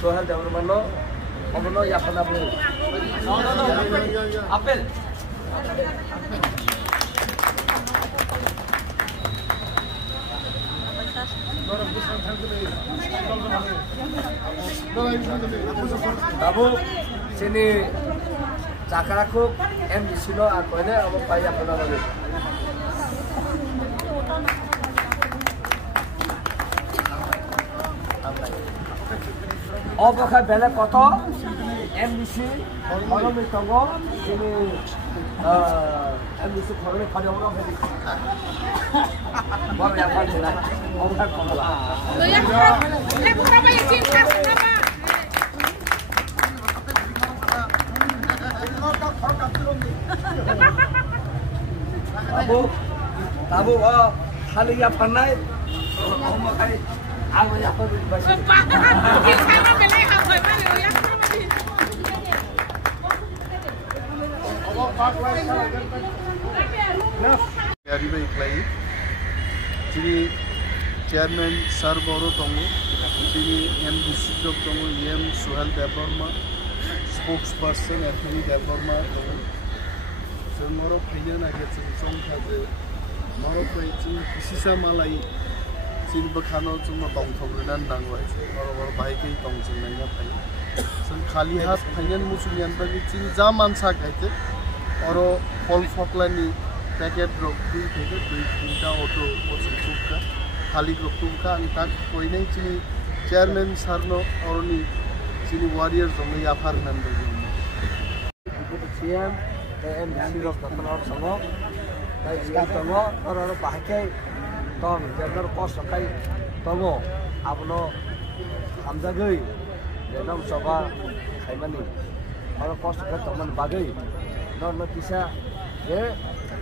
Sohel Devrumano, Omono Yapana Blue. Apple. Babu, sini Cakaraku, MDC lo aku ini apa payah pernah lagi. Apakah bela kota MDC kalau mitonggo sini MDC kalau ni pada orang ini. Baru yang paling lah, orang kalau lah. Yang berapa yang cinta sama? Tabu, kali ya panai, makai, aku ya perlu bersih. Kita beli apa beli ya? Aribai Clay, Chini Chairman Sir Boro Tongo, Chini MDC Tongo, EM Sohel Devruma, Spokesperson Anthony Devruma, so Moro Payan I get some Kaze, Moro Paying, Sisa Malay, Chin Bacano to Mabong Togan Langwise, or Bike Tongs and Nanga Pay. Some Kali has Payan Musulian, but it's in Zaman Sakate, or Paul Falklani. Paket drop tu paket tu kita auto posisi kali drop tu ka antak koi nahi sini chairman sarno orni sini warriors onge ya far nan do CM MDC drop tanor sango kai ska tango or bahake ton jadar cost kai tango apno hamjagei jedam soba khaimani or cost ka taman bagai non kisa ye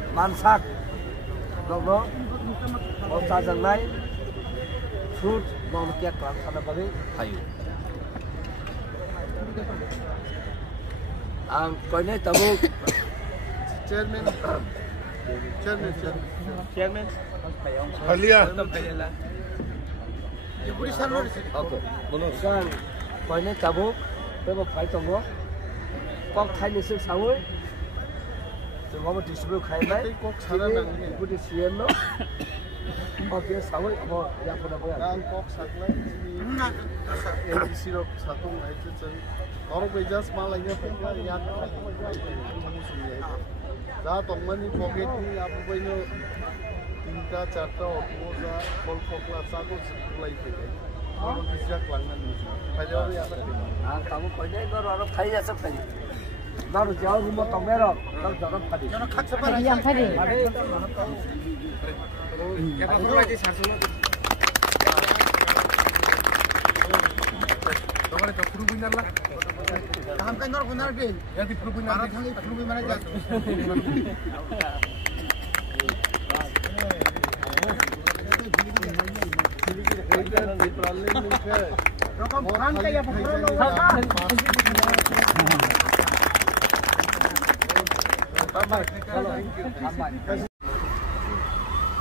Mansak, no, or Tajan Night, fruit, non cake, Sanabari, Hayu. And Coinet Abu Chairman. Okay, Monosan, Coinet Abu, Pebo Fight on Walk, Pop Tiny Six Hours. So how much distribute khai put it here no okay sawi abo ya pada boya Ang kok sakla ini sirop satu itu chen orang bejas malah ya pun ya dah tongman ni pocket ni apa punya tiga charta otoza kol kokla satu supply pe orang kisah kelangan ni pada ya kamu punya itu orang khai ya सब khai 나로 jauh rumah tomero kalau jangan padi Padi yang padi.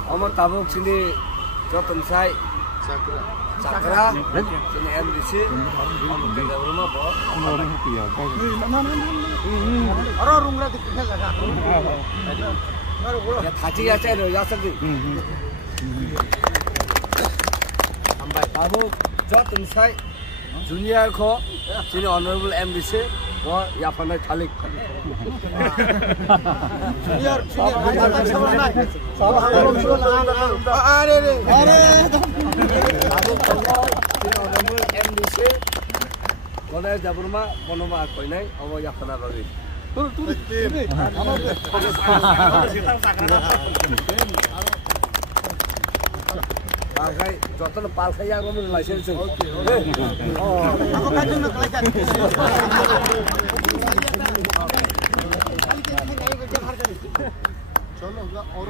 Omong tabung sini jotun sai Cakra sini MDC di rumah bo orang rumah di mana ya tadi aja lo ya segi sampai tabung jotun sai junior ko sini honorable MDC वो या फने थालिक यार अरे MDC कोने जबरमा कोनोमा कोइ नै अब या फना गरि पालखाइ जतन पालखाइ या गर्नु licence okay ako ka dun nakalagyan चलो और